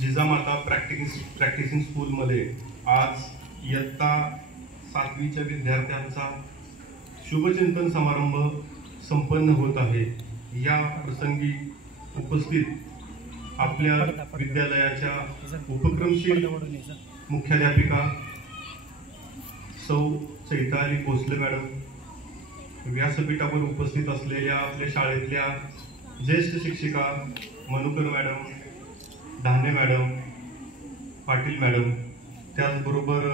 Jijamata practising स्कूलमध्ये आज इयत्ता 7वीच्या विद्यार्थ्यांचा शुभचिंतन समारंभ संपन्न होत आहे। या प्रसंगी उपस्थित आपल्या विद्यालयाच्या उपक्रमशील मुख्याध्यापिका सौ चैताली भोसले मॅडम, व्यासपीठावर उपस्थित असलेल्या आपल्या शाळेतल्या ज्येष्ठ शिक्षिका मनुकर मॅडम, धाने मॅडम, पाटील मॅडम, त्याचबरोबर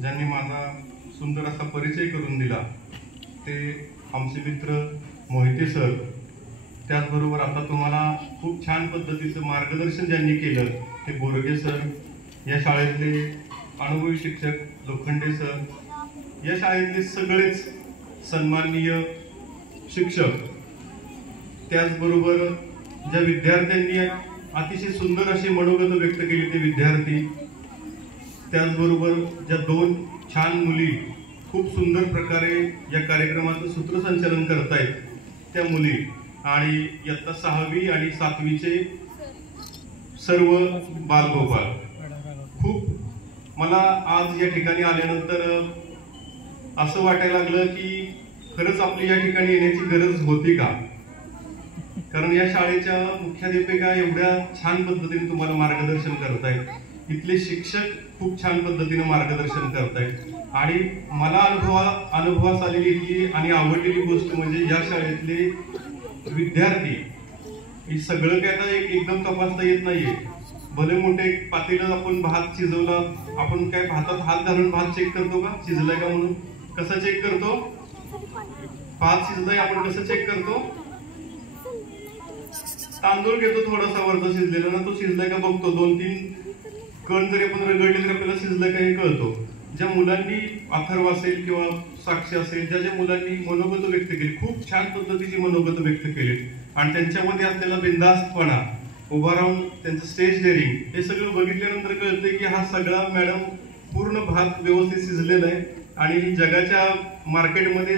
ज्यांनी माझा सुंदर असा परिचय करून दिला ते आमचे मित्र मोहिते सर, त्याचबरोबर आता तुम्हाला खूप छान पद्धतीचं मार्गदर्शन ज्यांनी केलं ते बोरगे सर, या शाळेतले अनुभवी शिक्षक लोखंडे सर, या शाळेतले सगळेच सन्माननीय शिक्षक, त्याचबरोबर ज्या विद्यार्थ्यांनी अतिशय सुंदर अशी मनोगत व्यक्त केली ते विद्यार्थी, त्याचबरोबर ज्या 2 छान मुली खूप सुंदर प्रकारे या कार्यक्रमाचं सूत्रसंचालन करतायत त्या मुली, आणि इयत्ता 6वी आणि 7वीचे सर्व बालगोपाळ। खूप मला आज या ठिकाणी आल्यानंतर असं वाटायला लागलं की खरंच आपली या ठिकाणी येण्याची गरज होती का, कारण या शाळेच्या मुख्याध्यापिका एवढ्या छान पद्धतीने तुम्हाला मार्गदर्शन करतायत, इथले शिक्षक खूप छान पद्धतीने मार्गदर्शन करतायत, आणि मला अनुभवास आलेली ही आणि आवडलेली गोष्ट म्हणजे या शाळेतले विद्यार्थी हे सगळं काय आता एकदम तपासता येत नाहीये। भले मोठे पातेलं आपण भात शिजवला, आपण काय भातात हात घालून भात चेक करतो का शिजलाय का म्हणून? कसं चेक करतो? भात शिजलाय आपण कसं चेक करतो? तांदूळ घेतो थोडासा वरचा शिजलेला ना, तो शिजलाय का बघतो, 2-3 कण जरी आपण रगडले तरी आपल्याला शिजलाय का हे कळतो। ज्या मुलांनी अथर्व असेल किंवा साक्षी असेल, ज्या मुलांनी मनोगत व्यक्त केली, खूप छान पद्धतीची मनोगत व्यक्त केली, आणि त्यांच्यामध्ये असलेला बिनधास्तपणा, उभा राहून त्यांचं स्टेज डेअरिंग, हे सगळं बघितल्यानंतर कळतंय की हा सगळा मॅडम पूर्ण भात व्यवस्थित शिजलेला आहे, आणि जगाच्या मार्केटमध्ये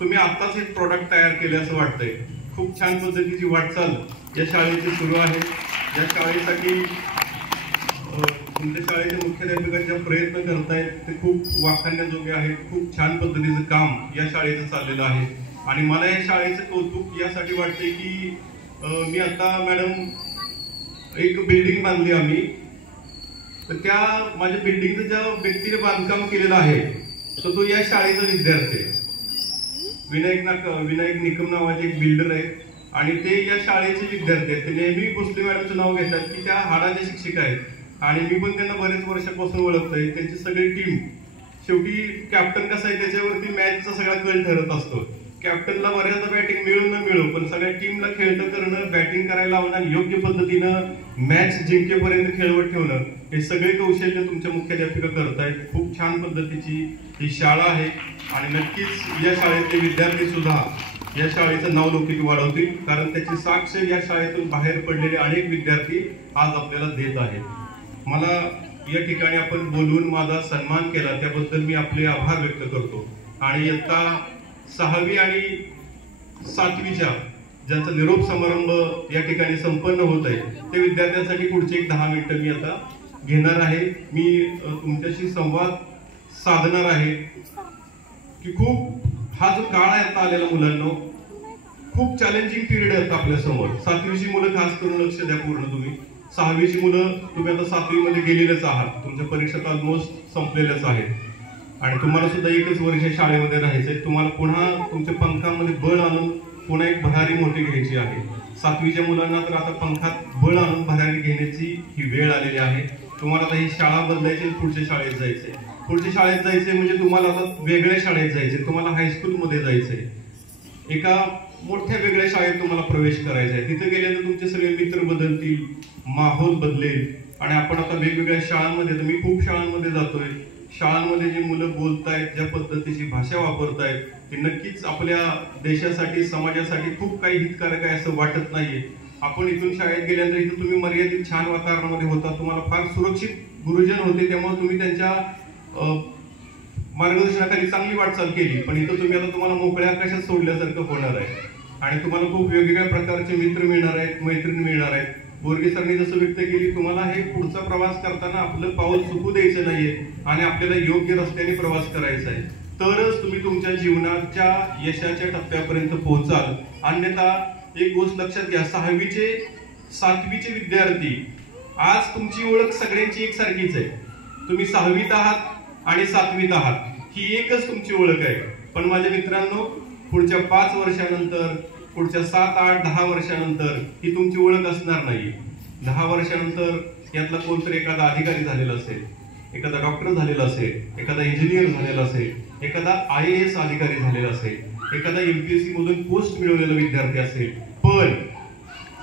तुम्ही आत्ताच हे प्रोडक्ट तयार केले असं वाटतंय। खूप छान पद्धतीची वाटचाल या शाळेची सुरू आहे। या शाळेसाठी तुमच्या शाळेचे मुख्याध्यापिका जे प्रयत्न करतायत ते खूप वाखाणण्याजोगे आहेत। खूप छान पद्धतीचं काम या शाळेचं चाललेलं आहे, आणि मला या शाळेचं कौतुक यासाठी वाटतंय की मी आता मॅडम एक बिल्डिंग बांधली आम्ही, तर त्या माझ्या बिल्डिंगचं ज्या व्यक्तीने बांधकाम केलेलं आहे तर तो या शाळेचा विद्यार्थी आहे। विनायक निकम नावाचे एक बिल्डर आहेत, आणि ते या शाळेचे विद्यार्थी आहेत। ते नेहमी भोसले मॅडमचं नाव घेतात की त्या हाडाच्या शिक्षिका आहेत, आणि मी पण त्यांना बरेच वर्षापासून ओळखतोय। त्यांची सगळी टीम, शेवटी कॅप्टन कसं आहे त्याच्यावरती मॅचचा सगळा कल ठरत असतो। कॅप्टनला बऱ्याचदा बॅटिंग मिळू न मिळू, पण सगळ्या टीमला खेळतं करणं, बॅटिंग करायला लावणं, योग्य पद्धतीनं मॅच जिंकेपर्यंत खेळवत ठेवणं, हे सगळे कौशल्य तुमच्या मुख्याध्यापिका करतायत। खूप छान पद्धतीची ही शाळा आहे, आणि नक्कीच या शाळेतले विद्यार्थी सुद्धा या शाळेचं नाव लौकिक वाढवतील, कारण त्याची साक्ष या शाळेतून बाहेर पडलेले अनेक विद्यार्थी आज आपल्याला देत आहेत। मला या ठिकाणी आपण बोलून माझा सन्मान केला त्याबद्दल मी आपले आभार व्यक्त करतो, आणि इयत्ता 6वी आणि 7वीच्या ज्यांचा निरोप समारंभ या ठिकाणी संपन्न होत आहे त्या विद्यार्थ्यांसाठी पुढचे एक 10 मिनिटं मी आता घेणार आहे। मी तुमच्याशी संवाद साधणार आहे की खूप हा जो काळ आहे आता आलेला मुलांनो, खूप चॅलेंजिंग पिरियड आहे आपल्या समोर। 7वीची मुलं खास करून लक्ष द्या पूर्ण तुम्ही। 6वीची मुलं तुम्ही आता 7वी मध्ये गेलेलेच आहात, तुमच्या परीक्षा ऑलमोस्ट संपलेल्याच आहेत, आणि तुम्हाला सुद्धा एकच वर्ष शाळेमध्ये राहायचंय। तुम्हाला पुन्हा तुमच्या पंखामध्ये बळ आणून पुन्हा एक भरारी मोठी घ्यायची आहे। 7वीच्या मुलांना तर आता पंखात बळ आणून भरारी घेण्याची ही वेळ आलेली आहे। तुम्हाला आता ही शाळा बदलायची, पुढच्या शाळेत जायचंय। पुढच्या शाळेत जायचंय म्हणजे तुम्हाला आता वेगळ्या शाळेत जायचंय, तुम्हाला हायस्कूल मध्ये जायचंय, एका मोठ्या वेगळ्या शाळेत तुम्हाला प्रवेश करायचा आहे। तिथे गेल्यानंतर तुमचे सगळे मित्र बदलतील, माहोल बदलेल, आणि आपण आता वेगवेगळ्या शाळांमध्ये, मी खूप शाळांमध्ये जातोय, शाळांमध्ये जी मुलं बोलतायत, ज्या पद्धतीची भाषा वापरतायत ते नक्कीच आपल्या देशासाठी, समाजासाठी खूप काही हितकारक आहे असं वाटत नाहीये। आपण इथून शाळेत गेल्यानंतर इथं तुम्ही मर्यादित छान वातावरणामध्ये होता, तुम्हाला फार सुरक्षित गुरुजन होते, त्यामुळे तुम्ही त्यांच्या मार्गदर्शनाखाली चांगली वाटचाल केली, पण इथं तुम्ही आता तुम्हाला मोकळ्या आकाशात सोडल्यासारखं होणार आहे, आणि तुम्हाला खूप वेगवेगळ्या प्रकारचे मित्र मिळणार आहेत, मैत्रिणी मिळणार आहेत, बोरगे सरांनी जसं व्यक्त केली, तुम्हाला हे पुढचा प्रवास करताना आपलं पाऊल चुकू द्यायचं नाहीये आणि आपल्याला योग्य रस्त्याने प्रवास करायचा आहे, तरच तुम्ही तुमच्या जीवनाच्या यशाच्या टप्प्यापर्यंत पोहोचाल. अन्यथा एक गोष्ट लक्षात घ्या, 6वीचे 7वीचे विद्यार्थी, आज तुमची ओळख सगळ्यांची एकसारखीच आहे. तुम्ही 6वीत आहात आणि 7वीत आहात, ही एकच तुमची ओळख आहे. पण माझ्या मित्रांनो, पुढच्या 5 वर्षानंतर, पुढच्या 7, 8, 10 वर्षानंतर ही तुमची ओळख असणार नाही. 10 वर्षानंतर यातला कोणतरी एखादा अधिकारी झालेला असेल, एखादा डॉक्टर झालेला असेल, एखादा इंजिनियर झालेला असेल, एखादा IAS अधिकारी झालेला असेल, एखादा MPSC मधून पोस्ट मिळवलेला विद्यार्थी असेल. पण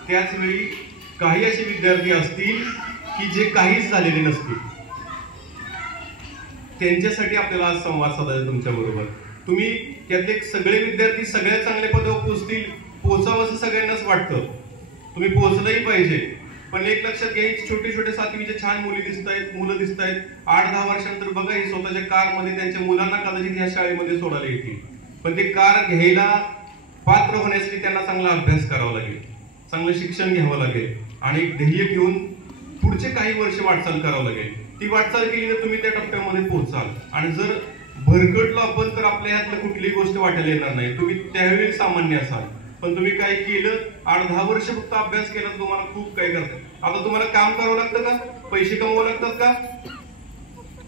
त्याच वेळी काही असे विद्यार्थी असतील की जे काहीच झालेले नसतील. त्यांच्यासाठी आपल्याला आज संवाद साधायचा तुमच्या बरोबर. तुम्ही त्यातले सगळे विद्यार्थी सगळ्यात चांगल्या पदावर पोहोचावं असं सगळ्यांनाच वाटतं. तुम्ही पोहोचलंही पाहिजे. पण एक लक्षात घ्या, छोटे छोटे 7वीचे छान मुलं दिसत आहेत. 8-10 वर्षानंतर बघा, ही स्वतःच्या कारमध्ये त्यांच्या मुलांना कदाचित या शाळेमध्ये सोडायला येतील. पण ते कार घ्यायला पात्र होण्यासाठी त्यांना चांगला अभ्यास करावा लागेल, चांगलं शिक्षण घ्यावं लागेल आणि ध्येय घेऊन पुढचे काही वर्ष वाटचाल करावं लागेल. ती वाटचाल केली तर तुम्ही त्या टप्प्यामध्ये पोहोचाल. आणि जर भरकटलो आपण तर आपल्या हातलं कुठलीही गोष्ट वाटायला येणार नाही. तुम्ही त्यावेळी सामान्य असाल, पण तुम्ही काय केलं, 8-10 वर्ष फक्त अभ्यास केला तर तुम्हाला खूप काही करतात. आता तुम्हाला काम करावं लागतं का? पैसे कमवावं लागतात का?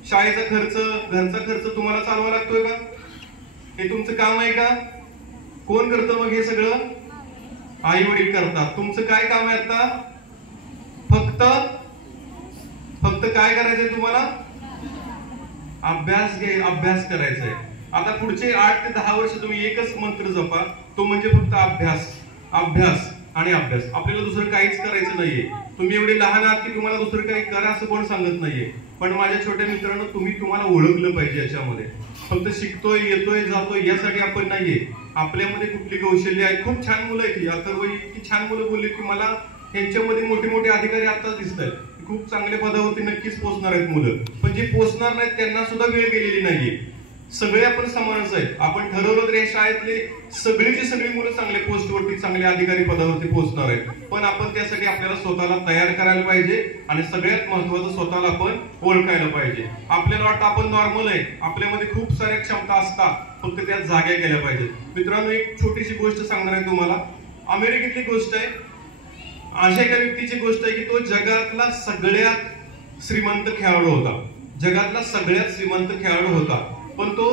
शाळेचा खर्च, घरचा खर्च तुम्हाला चालवावा लागतोय का? हे तुमचं काम आहे का? कोण करतं मग हे सगळं? आई वडील करतात. तुमचं काय काम आहे आता? फक्त काय करायचंय तुम्हाला? अभ्यास करायचा आहे. आता पुढचे 8 ते 10 वर्ष तुम्ही एकच मंत्र जपा, तो म्हणजे फक्त अभ्यास, अभ्यास आणि अभ्यास. आपल्याला दुसरं काहीच करायचं नाहीये. तुम्ही एवढे लहान आहात की तुम्हाला दुसरं काही करा असं कोण सांगत नाहीये. पण माझ्या छोट्या मित्रांनो, तुम्हाला ओळखलं पाहिजे याच्यामध्ये. फक्त शिकतोय, येतोय, जातोय यासाठी आपण नाहीये. आपल्यामध्ये कुठली कौशल्य आहे. खूप छान मुलं आहेत. अथर्व इतकी छान मुलं बोलली की मला यांच्यामध्ये मोठे मोठे अधिकारी आताच दिसत आहेत. खूप चांगल्या पदावरती नक्कीच पोहोचणार आहेत मुलं. पण जे पोहोचणार नाहीत त्यांना सुद्धा वेळ गेलेली नाहीये. सगळे आपण समानच आहेत. आपण ठरवलं तर या शाळेतले सगळीची सगळी मुलं चांगल्या पोस्टवरती, चांगल्या अधिकारी पदावरती पोहोचणार आहेत. पण आपण त्यासाठी आपल्याला स्वतःला तयार करायला पाहिजे आणि सगळ्यात महत्वाचं स्वतःला आपण ओळखायला पाहिजे. आपल्याला वाटतं आपण नॉर्मल आहे, आपल्यामध्ये खूप साऱ्या क्षमता असतात, फक्त त्या जाग्या केल्या पाहिजेत. मित्रांनो, एक छोटीशी गोष्ट सांगणार आहे तुम्हाला. अमेरिकेतली गोष्ट आहे. अशा एका व्यक्तीची गोष्ट आहे की तो जगातला सगळ्यात श्रीमंत खेळाडू होता. जगातला सगळ्यात श्रीमंत खेळाडू होता. पण तो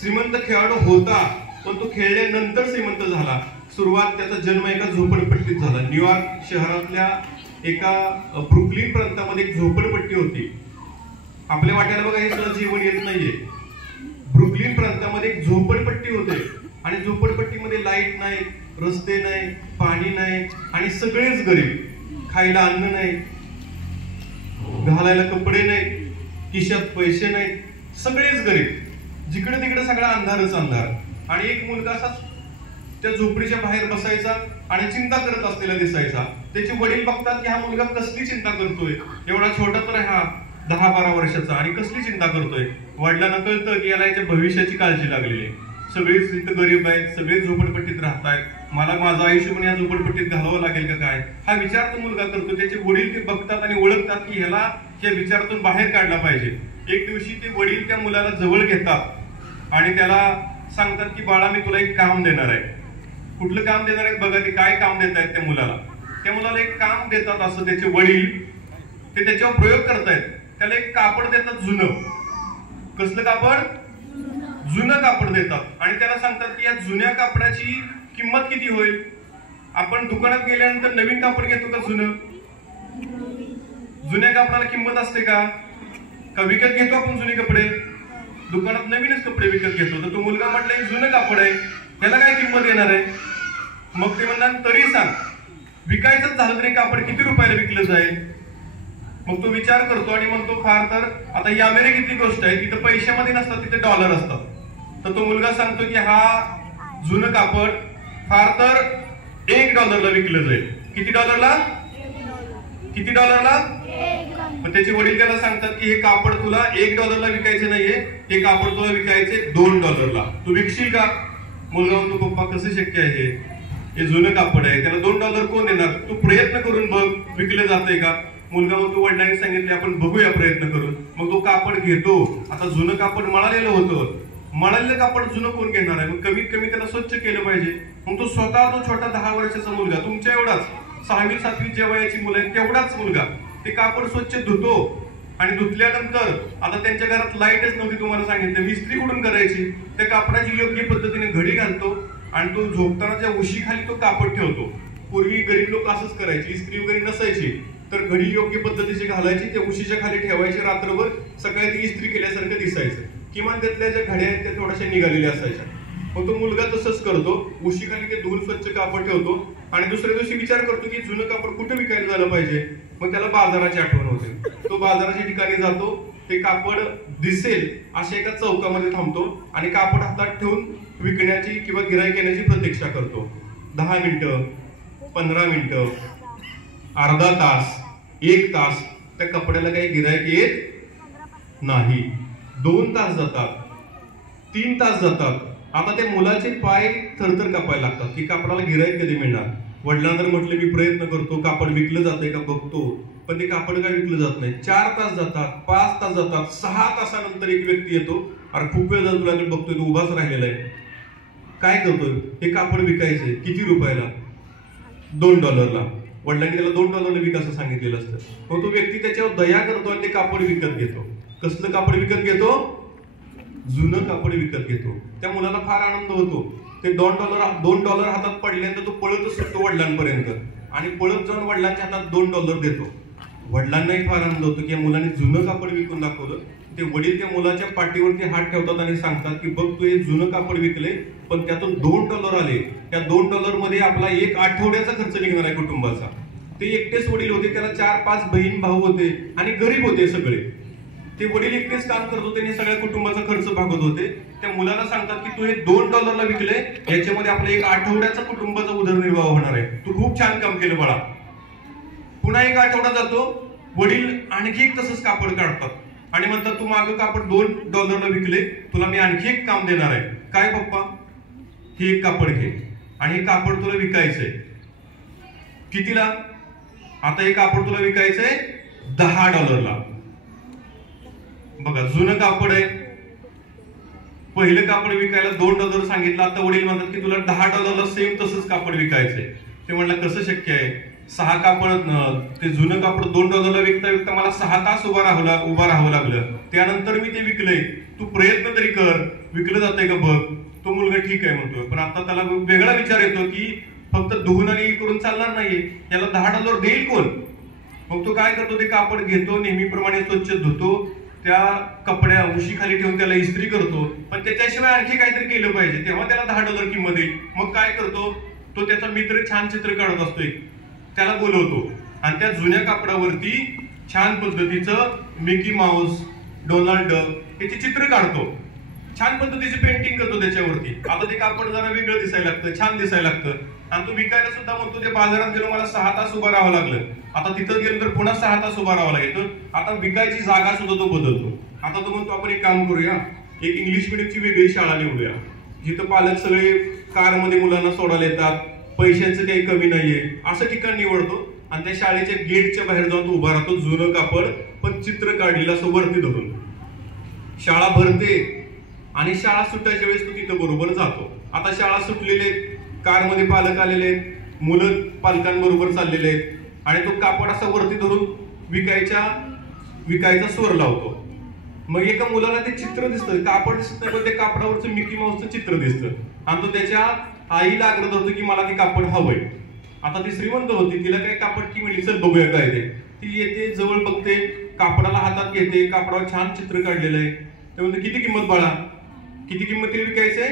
श्रीमंत खेळाडू होता, पण तो खेळल्यानंतर श्रीमंत झाला. सुरुवात, त्याचा जन्म एका झोपडपट्टीत झाला. न्यूयॉर्क शहरातल्या एका ब्रुकलिन प्रांतामध्ये एक झोपडपट्टी होती. आपल्या वाट्याला बघा हे सगळं जीवन येत नाहीये. ब्रुकलिन प्रांतामध्ये एक झोपडपट्टी होते आणि झोपडपट्टीमध्ये लाईट नाही, रस्ते नाही, पाणी नाही आणि सगळेच गरीब. खायला अन्न नाही, घालायला कपडे नाही, खिशात पैसे नाहीत, सगळेच गरीब. जिकडे तिकडे सगळा अंधारच अंधार. आणि एक मुलगा असाच त्या झोपडीच्या बाहेर बसायचा आणि चिंता करत असलेला दिसायचा. त्याचे वडील बघतात की हा मुलगा कसली चिंता करतोय, एवढा छोटा तर आहे हा, 10-12 वर्षाचा, आणि कसली चिंता करतोय. वडिलांना कळतं की याला याच्या भविष्याची काळजी लागलेली आहे. सगळेच इथं गरीब आहेत, सगळेच झोपडपट्टीत राहतायत, मला माझं आयुष्य पण या झोपडपट्टीत घालावं लागेल का काय, हा विचार तो मुलगा करतो. त्याचे वडील ते बघतात आणि ओळखतात की ह्याला या विचारातून बाहेर काढला पाहिजे. एक दिवशी ते वडील त्या मुलाला जवळ घेतात आणि त्याला सांगतात की बाळा, मी तुला एक काम देणार आहे. कुठलं काम देणार आहेत बघा. ते काय काम देत आहेत त्या मुलाला? त्या मुलाला एक काम देतात असं त्याचे वडील. ते त्याच्यावर प्रयोग करतायत. त्याला एक कापड देतात जुनं. कसलं कापड? जुनं कापड देतात आणि त्याला सांगतात की या जुन्या कापडाची किंमत किती होईल? आपण दुकानात गेल्यानंतर नवीन कापड घेतो का जुनं? जुन्या कापडाला किंमत असते का विकत घेतो आपण जुने कपडे? दुकानात नवीनच कपडे विकत घेतो. तर तो मुलगा म्हटलं हे जुनं कापड आहे, त्याला काय किंमत येणार आहे? मग ते म्हणणार तरी सांग, विकायचंच झालं तरी कापड किती रुपयाला विकलं जाईल? मग तो विचार करतो आणि म्हणतो फार तर आता ही अमेरिकेतली गोष्ट आहे, तिथं पैशामध्ये नसतात, तिथे डॉलर असतात. तर तो मुलगा सांगतो की हा जुनं कापड फार तर $1 विकलं जाईल. किती डॉलरला? किती डॉलरला? मग त्याचे वडील त्याला सांगतात की हे कापड तुला $1 विकायचे नाहीये, हे कापड तुला विकायचे $2. तू विकशील का? मुलगा म्हणतो पप्पा कसं शक्य आहे? हे जुनं कापड आहे, त्याला $2 कोण देणार? तू प्रयत्न करून बघ, विकलं जातंय का? मुलगा मग तू वडिलांनी सांगितले आपण बघूया प्रयत्न करून. मग तो कापड घेतो. आता जुनं कापड मळालेलं होतं, मळालेलं कापड जुनं कोण घेणार आहे? मग कमीत कमी त्याला स्वच्छ केलं पाहिजे. मग तो स्वतः तो छोटा 10 वर्षाचा मुलगा, तुमच्या एवढाच 6वी 7वी च्या वयाची मुलं आहेत तेवढाच मुलगा ते कापड स्वच्छ धुतो. आणि धुतल्यानंतर आता त्यांच्या घरात लाईटच नव्हती, तुम्हाला सांगितलं, इस्त्री कुठून करायची? त्या कापडाची योग्य पद्धतीने घडी घालतो आणि तो झोपताना त्या उशीखाली तो कापड ठेवतो. पूर्वी गरीब लोक असंच करायची, इस्त्री वगैरे नसायची तर घडी योग्य पद्धतीची घालायची, त्या उशीच्या खाली ठेवायची रात्रभर, सकाळी ती इस्त्री केल्यासारखं दिसायचं. किमान त्यातल्या ज्या घड्या आहेत त्या थोड्याशा निघालेल्या असायच्या. मग तो मुलगा तसंच करतो, उशीखाली ते धुवून स्वच्छ कापड ठेवतो आणि दुसऱ्या दिवशी विचार करतो की जुनं कापड कुठे विकायला झालं पाहिजे. मग त्याला बाजाराची आठवण होते. तो बाजाराच्या ठिकाणी जातो, ते कापड दिसेल अशा एका चौकामध्ये थांबतो आणि कापड हातात ठेवून विकण्याची किंवा गिऱ्हाईक येण्याची प्रतीक्षा करतो. 10 मिनिटं, 15 मिनिटं, अर्धा तास, 1 तास त्या कपड्याला काही गिऱ्हाईक येत नाही. 2 तास जातात, 3 तास जातात. आता त्या मुलाचे पाय थरथर कापायला लागतात की कापडाला गिऱ्हाईक कधी मिळणार. वडिलांना म्हटलं मी प्रयत्न करतो, कापड विकलं जातंय का बघतो, पण ते कापड काय विकलं जात नाही. 4 तास जातात, 5 तास जातात, 6 तासानंतर एक व्यक्ती येतो. अरे खूप वेळ झाला तुला बघतोय, तो उभाच राहिलेला आहे. काय करतोय? हे कापड विकायचंय. किती रुपयाला? $2. वडिलांनी त्याला $2 विक असं सांगितलेलं असतं. मग तो व्यक्ती त्याच्यावर दया करतो आणि ते कापड विकत घेतो. कसलं कापड विकत घेतो? जुनं कापड विकत घेतो. त्या मुलाला फार आनंद होतो. ते $2 हातात पडल्यानंतर तो पळतच सुटतो वडिलांपर्यंत आणि पळत जाऊन वडिलांच्या हातात $2 देतो. वडिलांनाही फार आनंद होतो की या मुलाने जुनं कापड विकून दाखवलं. ते वडील त्या मुलाच्या पाठीवरती हात ठेवतात आणि सांगतात की बघ तू हे जुनं कापड विकले, पण त्यातून $2 आले. त्या $2 मध्ये आपला 1 आठवड्याचा खर्च निघणार आहे कुटुंबाचा. ते एकटेच वडील होते, त्याला 4-5 बहीण भाऊ होते आणि गरीब होते सगळे. ते वडील एकटेच काम करत होते आणि सगळ्या कुटुंबाचा खर्च भागवत होते. त्या मुलाला सांगतात की तू हे $2 विकले, याच्यामध्ये आपला 1 आठवड्याचा कुटुंबाचा उदरनिर्वाह होणार आहे. तू खूप छान काम केलं बाळा. पुन्हा 1 आठवडा जातो, वडील आणखी एक तसंच कापड काढतात आणि म्हणतात तू मागं कापड $2 विकले, तुला मी आणखी एक काम देणार आहे. काय पप्पा? हे एक कापड घे आणि हे कापड तुला विकायचंय. कितीला? आता हे कापड तुला विकायचंय $10. बघा, जुनं कापड आहे. पहिलं कापड विकायला $2 सांगितलं, आता वडील म्हणतात की तुला $10 सेम तसंच कापड विकायचंय. ते म्हणलं कसं शक्य आहे? 6 कापड, ते जुनं कापड $2 विकता विकता मला 6 तास उभा राहावं लागलं. त्यानंतर मी ते विकलंय. तू प्रयत्न तरी कर, विकलं जातंय का बघ. तो मुलगा ठीक आहे म्हणतोय, पण आता त्याला वेगळा विचार येतो की फक्त धुवून आणि करून चालणार नाहीये, याला $10 देईल कोण? मग तो काय करतो? ते कापड घेतो, नेहमीप्रमाणे स्वच्छ धुतो, त्या कपड्या उशीखाली ठेवून त्याला इस्त्री करतो, पण त्याच्याशिवाय आणखी काहीतरी केलं पाहिजे, तेव्हा त्याला $10 किंमत येईल. मग काय करतो? तो त्याचा मित्र छान चित्र काढत असतो, त्याला बोलवतो आणि त्या जुन्या कापडावरती छान पद्धतीचं मिकी माऊस, डोनाल्ड डक याची चित्र काढतो. छान पद्धतीची पेंटिंग करतो त्याच्यावरती. आता ते कापड जरा वेगळं दिसायला लागतं, छान दिसायला लागतं आणि तो विकायला सुद्धा म्हणतो ते बाजारात गेलो मला 6 तास उभा राहावं लागलं, आता तिथं गेलो तर पुन्हा 6 तास उभा राहावं लागेल. आता विकायची जागा सुद्धा तो बदलतो. आता तो म्हणतो आपण एक काम करूया, एक इंग्लिश मिडियमची वेगळी शाळा निवडूया, जिथं पालक सगळे कारमध्ये मुलांना सोडायला येतात, पैशांचं काही कमी नाहीये, असं ठिकाण निवडतो आणि त्या शाळेच्या गेटच्या बाहेर जाऊन तो उभा राहतो, जुनं कापड पण चित्र काढलेलं असं वरती धरून. शाळा भरते आणि शाळा सुटायच्या वेळेस तो तिथं बरोबर जातो. आता शाळा सुटलेले, कारमध्ये पालक आलेले आहेत, मुलं पालकांबरोबर चाललेले आहेत आणि तो कापड असा वरती धरून विकायचा स्वर लावतो. मग एका मुलाला ते चित्र दिसतं, कापड दिसत नाही पण ते कापडावरचं मिकी माऊसचं चित्र दिसतं आणि तो त्याच्या आईला आग्रह धरतो की मला ते कापड हवंय. आता ती श्रीमंत होती, तिला काय कापड की मिळली, चल बघूया काय ते. ती येते, जवळ बघते, कापडाला हातात घेते, कापडावर छान चित्र काढलेलं आहे. ते म्हणते किती किंमत बाळा? किती किंमतीला विकायचंय?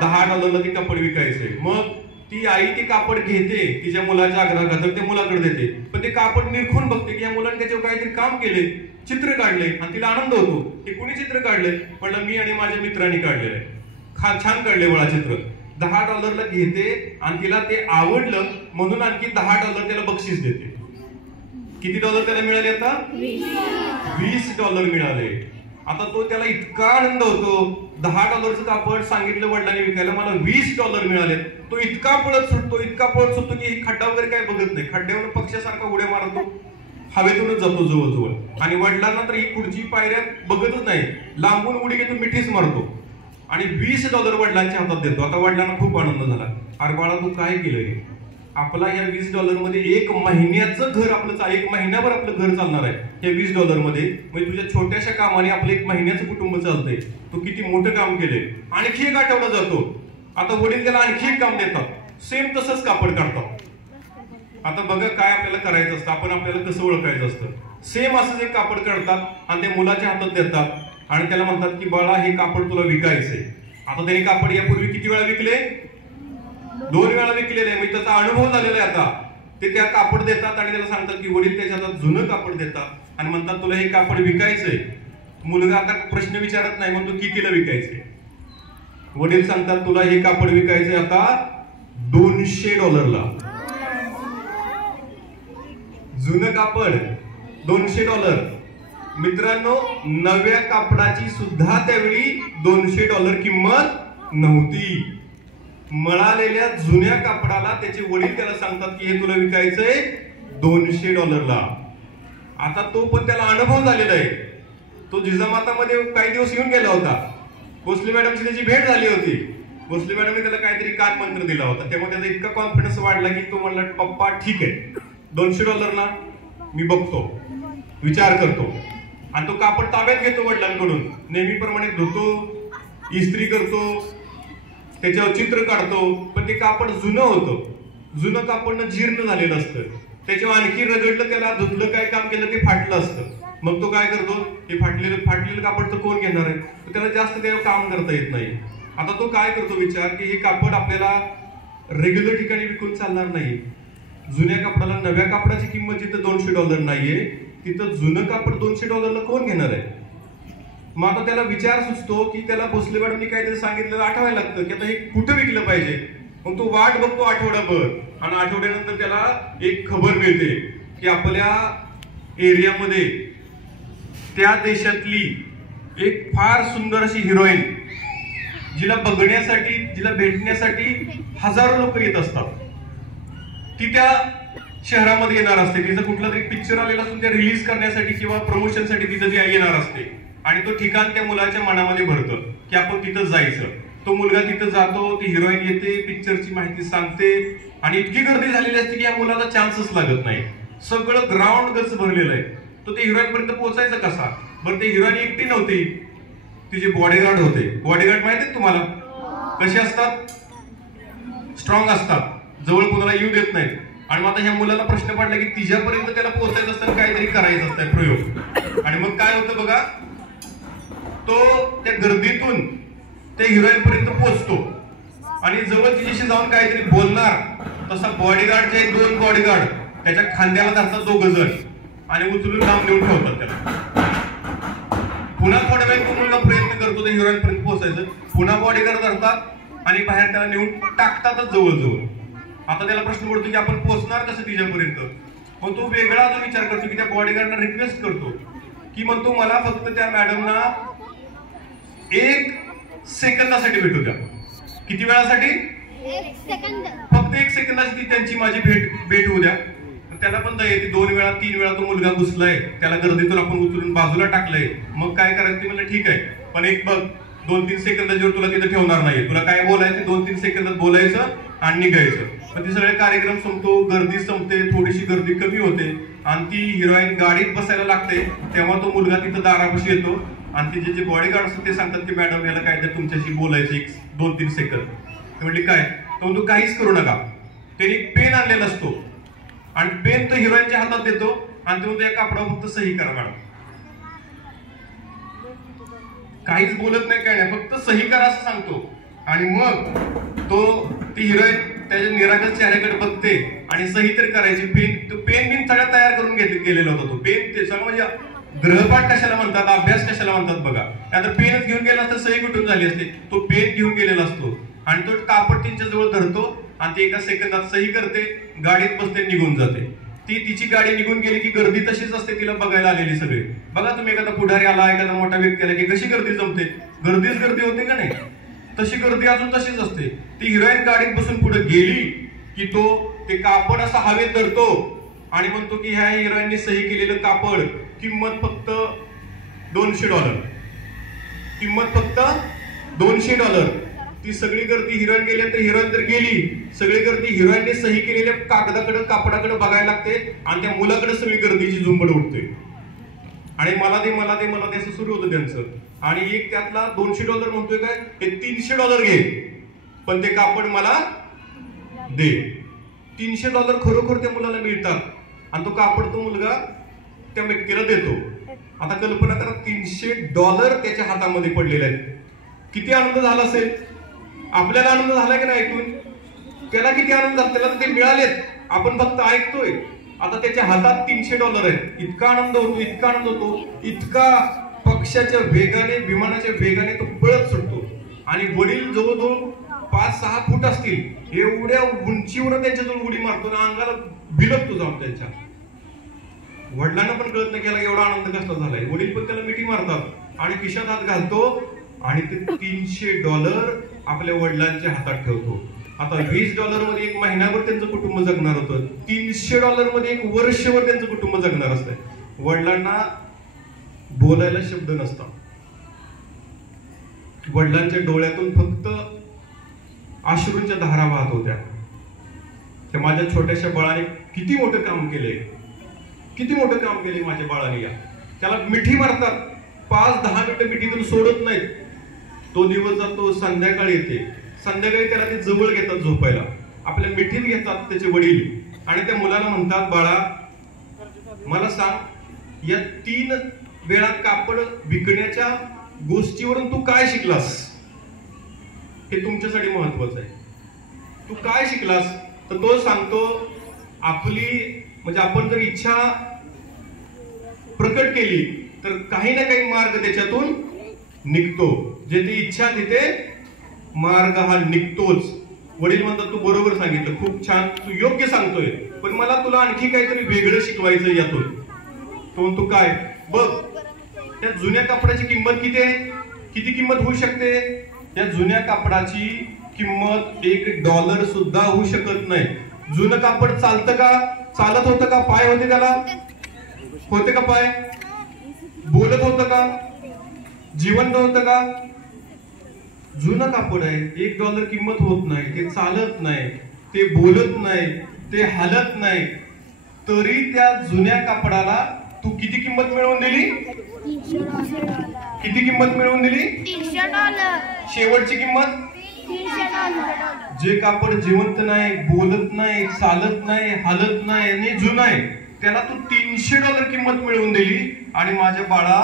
$10 ते कापड विकायचंय. मग ती आई ते कापड घेते, तिच्या मुलाच्या आग्रहाखातर ते मुलाकडे देते, पण ते कापड निरखून बघते की या मुलाने त्याच्यावर काहीतरी काम केले, चित्र काढले आणि तिला आनंद होतो. हे कुणी चित्र काढले? म्हणलं मी आणि माझ्या मित्रांनी काढलेलं आहे. छान काढले मला चित्र. $10 घेते आणि तिला ते आवडलं म्हणून आणखी $10 त्याला बक्षीस देते. किती डॉलर त्याला मिळाले? आता $20 मिळाले. आता तो त्याला इतका आनंद होतो, $10 कापड सांगितलं वडिलांनी विकायला, मला $20 मिळाले. तो इतका पळत सुटतो की खड्डा वगैरे काय बघत नाही, खड्ड्यावर पक्षासारखा उड्या मारतो, हवेतूनच जातो जवळजवळ. आणि वडिलांना तर ही पुढची पायऱ्या बघतच नाही, लांबून उडी घेतो, मिठीच मारतो आणि $20 वडिलांच्या हातात देतो. आता वडिलांना खूप आनंद झाला. अरे बाळा, तू काय केलंय? आपला या $20 मध्ये 1 महिन्याचं घर, आपलं 1 महिन्याभर आपलं घर चालणार आहे या $20 मध्ये. म्हणजे तुझ्या छोट्याशा कामाने आपलं 1 महिन्याचं कुटुंब चालतंय. तू किती मोठं काम केलंय. आणखी एक आठवडा जातो, आता वडील त्याला आणखी एक काम देतात, सेम तसंच कापड काढतात. आता बघा काय आपल्याला करायचं असतं, आपण आपल्याला कसं ओळखायचं असतं. सेम असंच एक कापड काढतात आणि ते मुलाच्या हातात देतात आणि त्याला म्हणतात की बाळा, हे कापड तुला विकायचंय. आता त्याने कापड यापूर्वी किती वेळा विकले? 2 वेळा विकलेले आहे. म्हणजे त्याचा अनुभव झालेला आहे. आता ते त्या कापड देतात आणि त्याला सांगतात की वडील त्याच्या हातात जुनं कापड देतात आणि म्हणतात तुला हे कापड विकायचंय. मुलगा आता प्रश्न विचारत नाही, म्हणतो कितीला विकायचंय? वडील सांगतात तुला हे कापड विकायचंय आता $200. जुनं कापड $200. मित्रांनो, नव्या कापडाची सुद्धा त्यावेळी $200 किंमत नव्हती. मळालेल्या जुन्या कापडाला त्याचे वडील त्याला सांगतात की हे तुला विकायचंय $200. आता तो पण त्याला अनुभव झालेला आहे. तो जिजामातामध्ये काही दिवस येऊन गेला होता. भोसले मॅडमची त्याची भेट झाली होती. भोसले मॅडमने त्याला काहीतरी कान मंत्र दिला होता. त्यामुळे त्याचा इतका कॉन्फिडन्स वाढला की तो म्हणला पप्पा ठीक आहे, $200 ना, मी बघतो, विचार करतो. आणि तो कापड ताब्यात घेतो वडिलांकडून, नेहमीप्रमाणे धुतो, इस्त्री करतो, त्याच्यावर चित्र काढतो. पण ते कापड जुनं होतं. जुनं कापडनं जीर्ण झालेलं असतं. त्याच्यावर आणखी रगडलं, त्याला धुतलं, काय काम केलं ते फाटलं असतं. मग तो काय करतो, हे फाटलेलं कापड तर कोण घेणार आहे, तर त्याला जास्त त्यावर काम करता येत नाही. आता तो काय करतो विचार की हे कापड आपल्याला रेग्युलर ठिकाणी विकून चालणार नाही. जुन्या कापडाला नव्या कापडाची किंमत जिथं $200 नाहीये, तिथं जुनं कापड $200 कोण घेणार आहे? मग आता त्याला विचार सुचतो की त्याला भोसले मॅडमनी काहीतरी सांगितलं आठवायला लागतं की आता हे कुठं विकलं पाहिजे. मग तो वाट बघतो आठवडाभर आणि आठवड्यानंतर त्याला एक खबर मिळते की आपल्या एरियामध्ये त्या देशातली एक फार सुंदर अशी हिरोईन, जिला बघण्यासाठी, जिला भेटण्यासाठी हजारो लोक येत असतात, ती त्या शहरामध्ये येणार असते. तिचं कुठला तरी पिक्चर आलेला असून त्या रिलीज करण्यासाठी किंवा प्रमोशनसाठी तिचं ती येणार असते. आणि तो ठिकाण त्या मुलाच्या मनामध्ये भरतं की आपण तिथं जायचं. तो मुलगा तिथं जातो, ती हिरोईन येते, पिक्चरची माहिती सांगते आणि इतकी गर्दी झालेली असते की या मुलाला चान्सच लागत नाही. सगळं ग्राउंड गच भरलेलं आहे. तो ते हिरोईन पर्यंत पोहोचायचं कसा? बरं, ते हिरोईन एकटी नव्हती, तिचे बॉडीगार्ड होते. बॉडीगार्ड माहिती आहे तुम्हाला कसे असतात? स्ट्रॉंग असतात, जवळ कोणाला येऊ देत नाहीत. आणि मग आता ह्या मुलाला प्रश्न पडला की तिच्यापर्यंत त्याला पोहोचायचं असतं, काहीतरी करायचं असतं प्रयोग. आणि मग काय होतं बघा, तो त्या गर्दीतून त्या हिरोईन पर्यंत पोहोचतो आणि जवळ तिच्याशी जाऊन काहीतरी बोलणार, तसा बॉडीगार्ड जे 2 बॉडीगार्ड त्याच्या खांद्याला धरतात 2 जण आणि उचलून लांब नेऊन ठेवतात त्याला. पुन्हा थोड्या वेळ तो मुलगा प्रयत्न करतो त्या हिरोईन पर्यंत पोहोचायचं, पुन्हा बॉडीगार्ड धरतात आणि बाहेर त्याला नेऊन टाकतातच जवळजवळ. आता त्याला प्रश्न पडतो की आपण पोहोचणार कसं तिच्यापर्यंत? मग तो वेगळा जो विचार करतो की त्या बॉडीगार्डला रिक्वेस्ट करतो की म्हणतो मला फक्त त्या मॅडमना 1 सेकंदासाठी भेटू द्या. किती वेळासाठी? 1 सेकंद. फक्त 1 सेकंदाची त्यांची माझी भेट होऊ द्या. त्याला पण दया येते. 2 वेळा 3 वेळा तो मुलगा घुसलाय, त्याला गर्दीतून आपण उचलून बाजूला टाकलंय. मग काय करायचं? म्हणलं ठीक आहे, पण एक बघ, 2-3 सेकंदाच्या वर तुला तिथे ठेवणार नाही. तुला काय बोलायचं 2-3 सेकंदात बोलायचं आणि निघायचं. पण ते सगळे कार्यक्रम संपतो, गर्दी संपते, थोडीशी गर्दी कमी होते आणि ती हिरोईन गाडीत बसायला लागते. तेव्हा तो मुलगा तिथं दारापाशी येतो आणि तिचे जे बॉडीगार्ड असतात ते सांगतात की मॅडम याला काय तर तुमच्याशी बोलायचं 1-2-3 सेकंद. ते म्हणले काय? तो तू काहीच करू नका. त्याने पेन आणलेला असतो आणि पेन तो हिरोईनच्या हातात देतो आणि तो त्या कापडावर फक्त सही करा मॅडम. काहीच बोलत नाही, काय नाही, फक्त सही करा असं सांगतो. आणि मग ती हिरोईन त्याच्या निरागस चेहऱ्याकडे बघते आणि सही तर करायची. पेन बिन सगळं तयार करून गेलेला होता तो. पेन ते सगळं म्हणजे ग्रहपाठ कशाला म्हणतात, अभ्यास कशाला म्हणतात बघा. आता पेनच घेऊन गेला असता सही कुठून झाली असते. तो पेन घेऊन गेलेला असतो आणि तो कापड त्यांच्या जवळ धरतो आणि ते 1 सेकंदात सही करते, गाडीत बसते, निघून जाते. ती तिची गाडी निघून गेली की गर्दी तशीच असते, तिला बघायला आलेली सगळे. बघा तुम्ही एखादा पुढारी आला, एखादा मोठा व्यक्ती आला की कशी गर्दी जमते, गर्दीच गर्दी होते का नाही? तशी गर्दी अजून तशीच असते. ती हिरोईन गाडीत बसून पुढे गेली की तो ते कापड असं हवेत धरतो आणि म्हणतो की ह्या हिरोईनने सही केलेलं कापड किंमत फक्त $200, किंमत फक्त $200. ती सगळी गर्दी हिरोईन गेली तर हिरोईन जर गेली, सगळी गर्दी हिरोईनने सही केलेल्या कागदाकडे कापडाकडे बघायला लागते आणि त्या मुलाकडे सगळी गर्दीची झुंबड उठते आणि मला दे मला दे मला दे असं सुरू होतं त्यांचं. आणि एक त्यातला $200 म्हणतोय काय, हे $300 घे पण ते कापड मला दे. $300 खरोखर त्या मुलाला मिळतात आणि तो कापड तो मुलगा त्या व्यक्तीला देतो. आता कल्पना करा, $300 त्याच्या हातामध्ये पडलेले आहेत. किती आनंद झाला असेल? आपल्याला आनंद झाला की नाही ऐकून? त्याला किती आनंद झाला, त्याला ते मिळालेत, आपण फक्त ऐकतोय. आता त्याच्या हातात $300 आहेत. इतका आनंद होतो, इतका आनंद होतो, इतका पक्षाच्या वेगाने, विमानाच्या वेगाने तो पळत सुटतो. आणि वडील जवळजवळ 5-6 फूट असतील, एवढ्या उंचीवर त्यांच्याजवळ उडी मारतो ना, अंगाला भिलकतो जाऊन त्यांच्या. वडिलांना पण कळत नाही की एवढा आनंद कसा झालाय. वडील पण त्याला मिठी मारतात आणि खिशात हात घालतो आणि ते $300 आपल्या वडिलांच्या हातात ठेवतो. आता $20 मध्ये एक महिनाभर त्यांचं कुटुंब जगणार होतं, $300 मध्ये एक वर्षभर त्यांचं कुटुंब जगणार असतंय. वडिलांना बोलायला शब्द नसतात. वडिलांच्या डोळ्यातून फक्त अश्रूंच्या धारा वाहत होत्या. त्या माझ्या छोट्याशा बाळाने किती मोठं काम केले, किती मोठं काम केले माझ्या बाळाने. या त्याला मिठी मारतात, 5-10 मिनिटं मिठीतून सोडत नाहीत. तो दिवस जातो, संध्याकाळी येते, संध्याकाळी त्याला ते जवळ घेतात झोपायला, आपल्या मिठीत घेतात त्याचे वडील आणि त्या मुलाला म्हणतात, बाळा मला सांग, या 3 वेळा कापड विकण्याच्या गोष्टीवरून तू काय शिकलास? हे तुमच्यासाठी महत्वाचं आहे. तू काय शिकलास? तर तो सांगतो, आपली म्हणजे आपण जर इच्छा प्रकट केली तर काही ना काही मार्ग त्याच्यातून निघतो. जे ती इच्छा तिथे मार्ग हा निघतोच. वडील म्हणतात, तू बरोबर सांगितलं, खूप छान, तू योग्य सांगतोय, पण मला तुला आणखी काहीतरी वेगळं शिकवायचं यातून. तो म्हणतो, काय? बघ, त्या जुन्या कापडाची किंमत किती आहे? किती किंमत होऊ शकते? त्या जुन्या कापडाची किंमत $1 सुद्धा होऊ शकत नाही. जुनं कापड चालतं का? चालत होतं का? पाय होते त्याला? होते का पाय? बोलत होतं का? जिवंत होतं का? जुनं कापड आहे, $1 किंमत होत नाही, ते चालत नाही, ते बोलत नाही, ते हलत नाही, तरी त्या जुन्या कापडाला तू किती किंमत मिळवून दिली? किती किंमत मिळवून दिली? $300. शेवटची किंमत? $300. जे कापड जिवंत नाही, बोलत नाही, चालत नाही, हलत नाही आणि जुनं आहे, त्याला तू $300 किंमत मिळवून दिली. आणि माझ्या बाळा,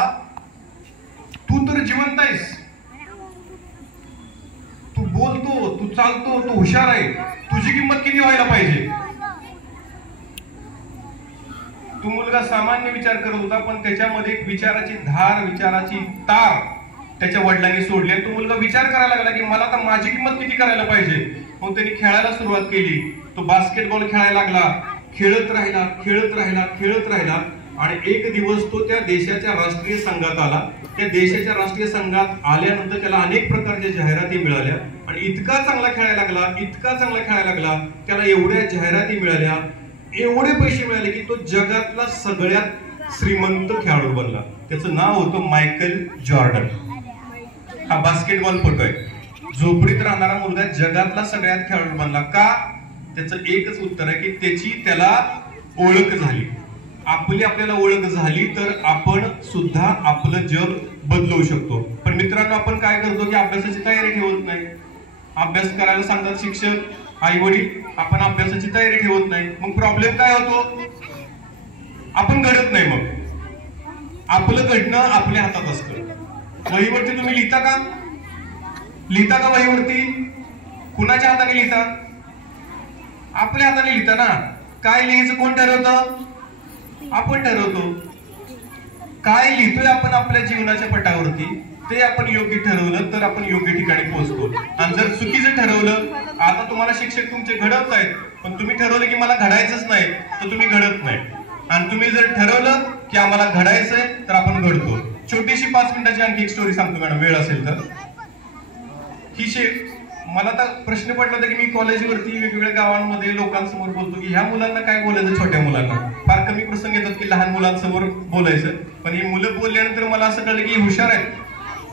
तू तर जिवंत आहेस, तू बोलतो, तू चालतो, तू हुशार आहे, तुझी किंमत किती व्हायला पाहिजे? तू मुलगा सामान्य विचार करत होता, पण त्याच्यामध्ये एक विचाराची धार, विचाराची तार त्याच्या वडिलांनी सोडली. तो मुलगा विचार करायला लागला की मला तर माझी किंमत किती करायला पाहिजे. मग त्यांनी खेळायला सुरुवात केली. तो बास्केटबॉल खेळायला लागला, खेळत राहिला, खेळत राहिला, खेळत राहिला आणि एक दिवस तो त्या देशाच्या राष्ट्रीय संघात आला. त्या देशाच्या राष्ट्रीय संघात आल्यानंतर त्याला अनेक प्रकारच्या जाहिराती मिळाल्या आणि इतका चांगला खेळायला लागला, इतका चांगला खेळायला लागला, त्याला एवढ्या जाहिराती मिळाल्या, एवढे पैसे मिळाले की तो जगातला सगळ्यात श्रीमंत खेळाडू बनला. त्याचं नाव होतं मायकल जॉर्डन. हा बास्केटबॉलपटू आहे. झोपडीत राहणारा मुलगा जगातला सगळ्यात खेळाडू बनला. का? त्याचं एकच उत्तर आहे की त्याची त्याला ओळख झाली. आपली आपल्याला ओळख झाली तर आपण सुद्धा आपलं जग बदलवू शकतो. पण मित्रांनो, आपण काय करतो की अभ्यासाची तयारी ठेवत नाही. अभ्यास करायला सांगतात शिक्षक, आई वडील, आपण अभ्यासाची तयारी ठेवत नाही. मग प्रॉब्लेम काय होतो? आपण घडत नाही. मग आपलं घडणं आपल्या हातात असतं. वहीवरती तुम्ही लिहिता का? लिहिता का वहीवरती? कुणाच्या हाताने लिहिता? आपल्या हाताने लिहिता ना. काय लिहायचं कोण ठरवतं? आपण ठरवतो. काय लिहितोय आपण आपल्या जीवनाच्या पटावरती ते आपण योग्य ठरवलं तर आपण योग्य ठिकाणी पोहोचतो. आणि जर चुकीचं ठरवलं, आता तुम्हाला शिक्षक तुमचे घडवत आहेत, पण तुम्ही ठरवलं की मला घडायचंच नाही तर तुम्ही घडत नाही, आणि तुम्ही जर ठरवलं की आम्हाला घडायचंय तर आपण घडतो. छोटीशी 5 मिनिटाची आणखी एक स्टोरी सांगतो मॅडम, वेळ असेल तर. मला आता प्रश्न पडला होता की मी कॉलेजवरती वेगवेगळ्या गावांमध्ये लोकांसमोर बोलतो की ह्या मुलांना काय बोलायचं, छोट्या मुलांना फार कमी प्रसंग येतात की लहान मुलांसमोर बोलायचं. पण ही मुलं बोलल्यानंतर मला असं कळलं की हुशार आहेत,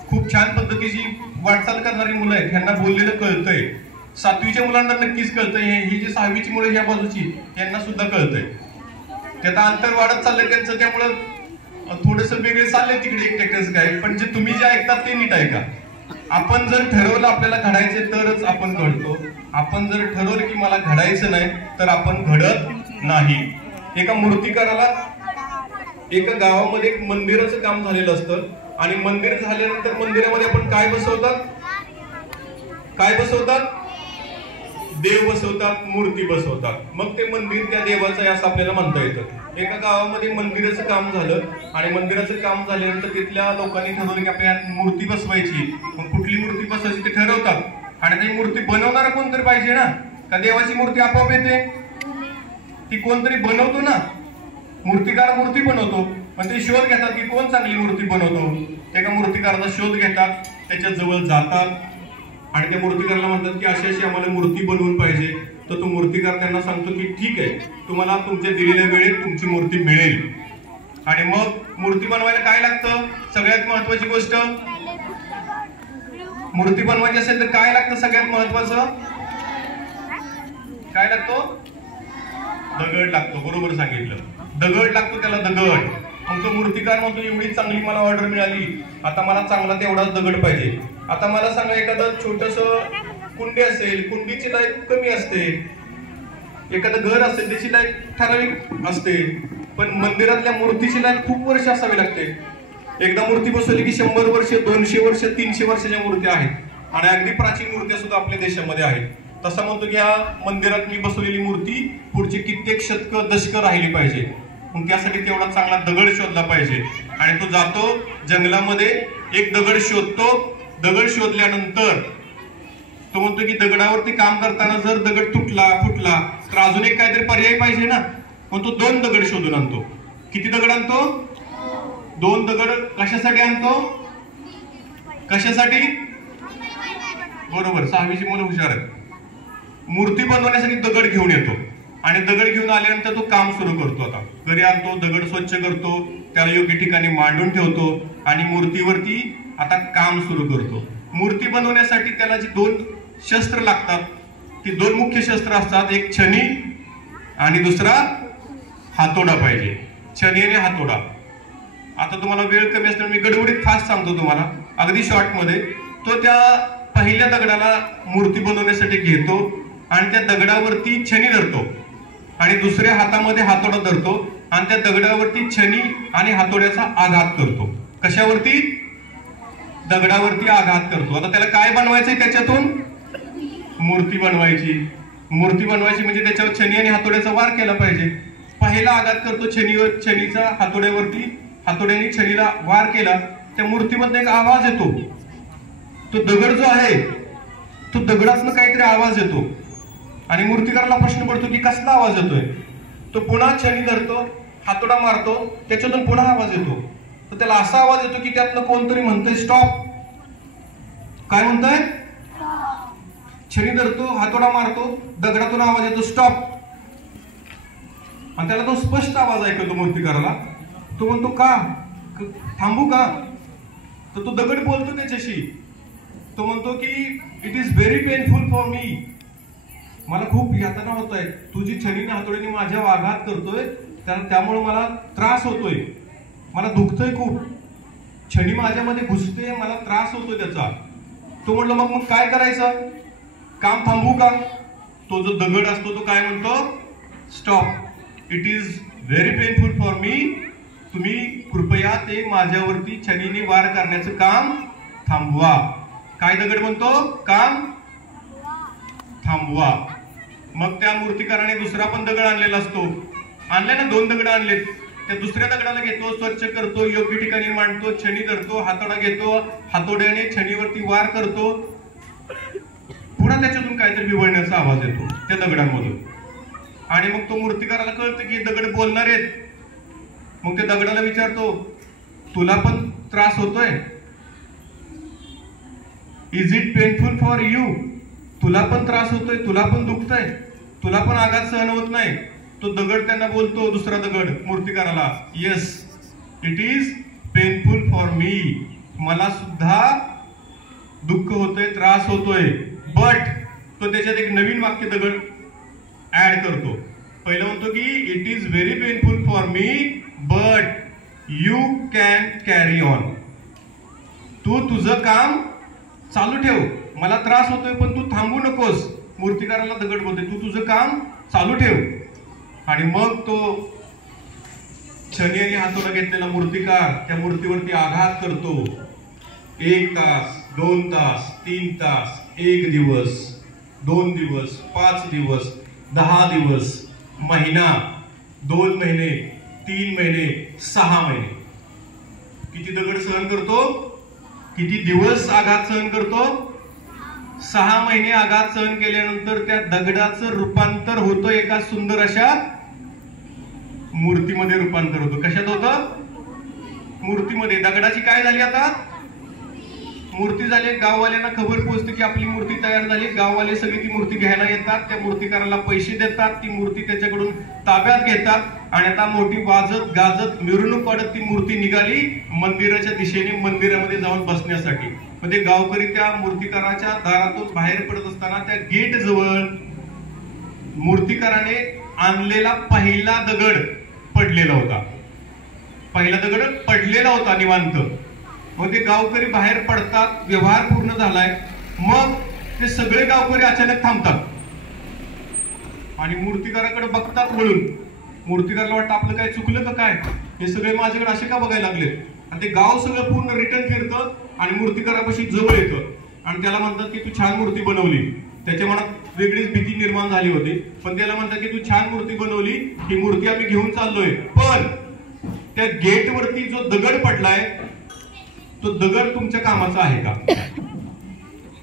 खूप छान पद्धतीची वाटचाल करणारी मुलं आहेत, ह्यांना बोललेलं कळतंय. 7वीच्या मुलांना नक्कीच कळतंय, ही जी 6वीची मुलं ह्या बाजूची यांना सुद्धा कळतंय. ते आता अंतर वाढत चाललंय त्यांचं, त्यामुळं थोडस वेगळे चाललंय तिकडे एकटेच काय. पण जे तुम्ही जे ऐकतात ते नीट ऐका. आपण जर ठरवलं आपल्याला घडायचे तरच आपण घडतो. आपण जर ठरवलं की मला घडायचं नाही तर आपण घडत नाही. एका मूर्तिकाराला एका गावामध्ये एक मंदिराचं काम झालेलं असतं, आणि मंदिर झाल्यानंतर मंदिरामध्ये आपण काय बसवतात, देव बसवतात, मूर्ती बसवतात. मग ते मंदिर त्या देवाचं आहे असं आपल्याला म्हणता येतं. एका गावामध्ये मंदिराचं काम झालं, आणि मंदिराचं काम झाल्यानंतर तिथल्या लोकांनी ठरवलं की आपल्या मूर्ती बसवायची. मग कुठली मूर्ती बसवायची ते ठरवतात, आणि ती मूर्ती बनवणारा कोणतरी पाहिजे ना, का देवाची मूर्ती आपोआप येते, ती कोणतरी बनवतो ना. मूर्तिकार मूर्ती बनवतो, पण ते शोध घेतात की कोण चांगली मूर्ती बनवतो. एका मूर्तिकाराचा शोध घेतात, त्याच्या जवळ जातात, आणि त्या मूर्तिकाराला म्हणतात की अशी अशी आम्हाला मूर्ती बनवून पाहिजे. तर तो मूर्तिकार त्यांना सांगतो की ठीक आहे, तुम्हाला तुमच्या दिलेल्या वेळेत तुमची मूर्ती मिळेल. आणि मग मूर्ती बनवायला काय लागतं, सगळ्यात महत्वाची गोष्ट, मूर्ती बनवायची असेल तर काय लागतं, सगळ्यात महत्वाचं काय लागतो, दगड लागतो. बरोबर सांगितलं, दगड लागतो त्याला, दगड. मग तो मूर्तिकार म्हणतो एवढी चांगली मला ऑर्डर मिळाली, आता मला चांगला तेवढाच दगड पाहिजे. आता मला सांगा, एखादं छोटस कुंडी असेल, कुंडीची लाईफ कमी असते. एखादं घर असेल त्याची लाईफ ठराविक असते, पण मंदिरातल्या मूर्तीची लाईफ खूप वर्ष असावी लागते. एकदा मूर्ती बसवली की 100 वर्ष, 200 वर्ष, 300 वर्षाच्या मूर्त्या आहेत, आणि अगदी प्राचीन मूर्त्या सुद्धा आपल्या देशामध्ये आहेत. तसा म्हणतो की या मंदिरात मी बसवलेली मूर्ती पुढची कित्येक शतकं, दशकं राहिली पाहिजे. मग त्यासाठी तेवढा चांगला दगड शोधला पाहिजे, आणि तो जातो जंगलामध्ये, एक दगड शोधतो. दगड शोधल्यानंतर तो म्हणतो की दगडावरती काम करताना जर दगड तुटला फुटला तर अजून एक काहीतरी पर्याय पाहिजे ना. मग तो 2 दगड शोधून आणतो. किती दगड आणतो, 2 दगड. कशासाठी आणतो, कशासाठी, बरोबर, 6वीची मुलं हुशार आहेत. मूर्ती बनवण्यासाठी दगड घेऊन येतो, आणि दगड घेऊन आल्यानंतर तो काम सुरू करतो. आता घरी आणतो, दगड स्वच्छ करतो, त्याला योग्य ठिकाणी मांडून ठेवतो, आणि मूर्तीवरती आता काम सुरू करतो. मूर्ती बनवण्यासाठी त्याला जी 2 शस्त्र लागतात, ती 2 मुख्य शस्त्र असतात. एक छनी आणि दुसरा हातोडा पाहिजे. छनी आणि हातोडा. आता तुम्हाला वेळ कमी असल्यामुळे मी गडबडीत फास्ट सांगतो तुम्हाला, अगदी शॉर्ट मध्ये. तो त्या पहिल्या दगडाला मूर्ती बनवण्यासाठी घेतो, आणि त्या दगडावरती छनी धरतो, आणि दुसऱ्या हातामध्ये हातोडा धरतो, आणि त्या दगडावरती छनी आणि हातोड्याचा आघात करतो. कशावरती, दगडावरती आघात करतो. आता त्याला काय बनवायचंय, त्याच्यातून मूर्ती बनवायची. मूर्ती बनवायची म्हणजे त्याच्यावर छनी आणि हातोड्याचा वार केला पाहिजे. पहिला आघात करतो छनीचा हातोड्यावरती, हातोड्याने छनीला वार केला, त्या मूर्तीमध्ये एक आवाज येतो. तो दगड जो आहे तो दगडातनं काहीतरी आवाज येतो, आणि मूर्तिकाराला प्रश्न पडतो की कसला आवाज येतोय. तो पुन्हा छनी धरतो, हातोडा मारतो, त्याच्यातून पुन्हा आवाज येतो. तर त्याला असा आवाज येतो की त्यातनं कोणतरी म्हणतोय स्टॉप. काय म्हणतोय, छनी धरतो, हातोडा मारतो, दगडातून आवाज येतो स्टॉप, आणि त्याला तो स्पष्ट आवाज ऐकतो मूर्तिकाराला. तो म्हणतो का, थांबू का. तर तो दगड बोलतो त्याच्याशी. तो म्हणतो की it is very painful for me, मला खूप यातना होत आहे. तुझी छनीने हातोडीने माझ्यावर आघात करतोय, त्यामुळे मला त्रास होतोय, मला दुखतोय खूप. छनी माझ्यामध्ये घुसते, मला त्रास होतोय त्याचा. तो म्हणलं मग काय करायचं, काम थांबवू का. तो जो दगड असतो तो काय म्हणतो, stop, it is very painful for मी, तुम्ही कृपया ते माझ्यावरती छनीने वार करण्याचं काम थांबवा. काय दगड म्हणतो, काम थांबवा. मग त्या मूर्तिकाराने दुसरा पण दगड आणलेला असतो. आणले ना, 2 दगड आणलेत. त्या दुसऱ्या दगडाला घेतो, स्वच्छ करतो, योग्य ठिकाणी मांडतो, छनी धरतो, हातोडा घेतो, हातोड्याने छनीवरती वार करतो. पुन्हा त्याच्यातून काहीतरी विवळण्याचा आवाज येतो त्या दगडांमधून. आणि मग तो मूर्तिकाराला कळतं की दगड बोलणार आहेत. मग ते दगडाला विचारतो, तुला पण त्रास होतोय? Is it painful for you? तुला पण त्रास होतोय, तुला पण दुखतंय, तुला पण आघात सहन होत नाही? तो दगड त्यांना बोलतो, दुसरा दगड मूर्तिकाराला, yes it is painful for me. मला सुद्धा दुःख होतोय, त्रास होतोय. बट तो त्याच्यात एक नवीन वाक्य दगड ऍड करतो. पहिलं म्हणतो की it is very painful for me but you can carry on. तू तुझं काम चालू ठेव. मला त्रास होतोय पण तू थांबू नकोस. मूर्तिकाराला दगड बोलते, तू तुझं काम चालू ठेव. आणि मग तो शनी आणि हातोडा घेतलेला मूर्तिकार त्या मूर्तीवरती आघात करतो. 1 तास, 2 तास, 3 तास, 1 दिवस, 2 दिवस, 5 दिवस, 10 दिवस, महिना, 2 महिने, 3 महिने, 6 महिने. किती दगड सहन करतो? किती दिवस आघात सहन करतो? 6 महिने आघात सहन केल्यानंतर त्या दगडाचं रूपांतर होतं एका सुंदर अशा मूर्तीमध्ये. रूपांतर होतं. कशात होतं? मूर्तीमध्ये. दगडाची काय झाली आता? मूर्ती झाली. गाववाल्यांना खबर पोहोचते की आपली मूर्ती तयार झाली. गाववाले सगळी ती मूर्ती घ्यायला येतात. त्या मूर्तिकाराला पैसे देतात. ती मूर्ती त्याच्याकडून ताब्यात घेतात. आणि आता मोठी वाजत गाजत मिरवणूक काढत ती मूर्ती निघाली मंदिराच्या दिशेने, मंदिरामध्ये जाऊन बसण्यासाठी. म्हणजे गावकरी त्या मूर्तिकाराच्या दारातून बाहेर पडत असताना त्या गेट जवळ मूर्तिकाराने आणलेला पहिला दगड पडलेला होता. पहिला दगड पडलेला होता निवांत. मग ते गावकरी बाहेर पडतात. व्यवहार पूर्ण झालाय. मग ते सगळे गावकरी अचानक थांबतात आणि मूर्तिकाराकडे बघतात वळून. मूर्तिकाराला वाटतं आपलं काय चुकलं का काय? हे सगळे माझ्याकडे असे का बघायला लागले? आणि ते गाव सगळं पूर्ण रिटर्न फिरतं आणि मूर्तिकारापाशी जवळ येतं आणि त्याला म्हणतात की तू छान मूर्ती बनवली. त्याच्या मनात वेगळीच भीती निर्माण झाली होती. पण त्याला म्हणतात की तू छान मूर्ती बनवली, ही मूर्ती आम्ही घेऊन चाललोय. पण त्या गेटवरती जो दगड पडलाय तो दगड तुमच्या कामाचा आहे का?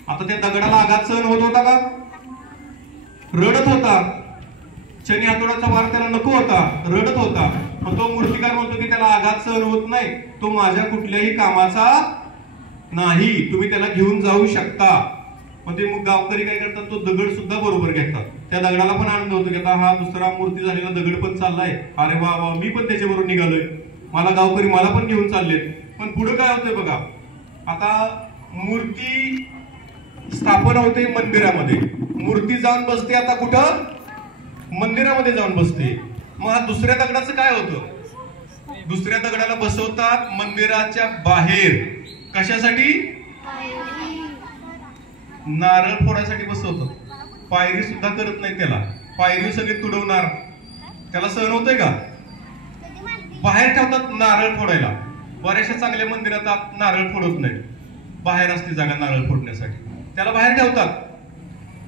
आता त्या दगडाला आघात सहन होत होता का? रडत होता. शनी हातोड्याचा वार त्याला नको होता, रडत होता. पण तो मूर्तिकार म्हणतो की त्याला आघात सहन होत नाही, तो माझ्या कुठल्याही कामाचा नाही, तुम्ही त्याला घेऊन जाऊ शकता. मग ते मग गावकरी काय करतात? तो दगड सुद्धा बरोबर घेतात. त्या दगडाला पण आनंद होतो की आता हा दुसरा मूर्ती झालेला दगड पण चाललाय. अरे वा वा, मी पण त्याच्याबरोबर निघालोय. मला गावकरी मला पण घेऊन चाललेत. पण पुढे काय होतंय बघा. आता मूर्ती स्थापना होते मंदिरामध्ये. मूर्ती जाऊन बसते आता कुठं? मंदिरामध्ये जाऊन बसते. मग हा दुसऱ्या दगडाचं काय होतं? दुसऱ्या दगडाला बसवतात मंदिराच्या बाहेर. कशासाठी? नारळ फोडायसाठी बसवतात. पायरी सुद्धा करत नाही त्याला. पायरी सगळे तुडवणार. त्याला सहन होतंय का? बाहेर ठेवतात नारळ फोडायला. बऱ्याचशा चांगल्या मंदिरात नारळ फोडत नाही. बाहेर असते जागा नारळ फोडण्यासाठी. त्याला बाहेर ठेवतात.